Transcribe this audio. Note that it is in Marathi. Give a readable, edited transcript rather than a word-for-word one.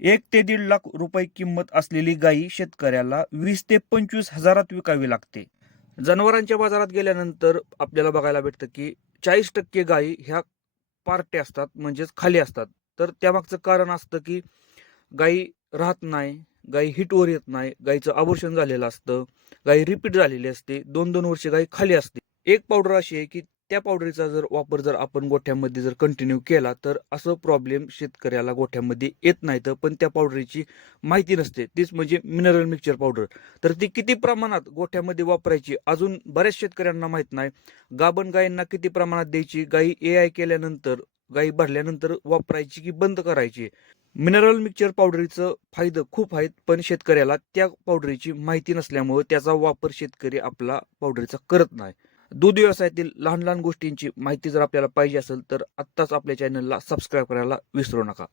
1 ते 1.5 लाख रुपये किंमत असलेली गायी शेतकऱ्याला 20 ते 25 हजारात विकावी लागते. जनावरांच्या बाजारात गेल्यानंतर आपल्याला बघायला भेटतं की 40% गायी ह्या पार्ट्या असतात, म्हणजेच खाली असतात. तर त्यामागचं कारण असतं की गायी राहत नाही, गायी हिटवर येत नाही, गायीचं अबॉर्शन झालेलं असतं, गायी रिपीट झालेली असते, 2-2 वर्ष गायी खाली असते. एक पावडर अशी आहे की त्या पावडरचा वापर जर आपण गोठ्यामध्ये कंटिन्यू केला तर असं प्रॉब्लेम शेतकऱ्याला गोठ्यामध्ये येत नाही. तर पण त्या पावडरची माहिती नसते, तीच म्हणजे मिनरल मिक्सचर पावडर. तर ती किती प्रमाणात गोठ्यामध्ये वापरायची अजून बऱ्याच शेतकऱ्यांना माहित नाही. गाभण गायींना किती प्रमाणात द्यायची, गायी AI केल्यानंतर, गायी भरल्यानंतर वापरायची की बंद करायची. मिनरल मिक्सचर पावडरचं फायदे खूप आहेत, पण शेतकऱ्याला त्या पावडरची माहिती नसल्यामुळे त्याचा वापर शेतकरी आपला पावडरचा करत नाही. दूध व्यवसायातील लहान लहान गोष्टींची माहिती जर आपल्याला पाहिजे असेल तर आत्ताच आपल्या चॅनलला सबस्क्राईब करायला विसरू नका.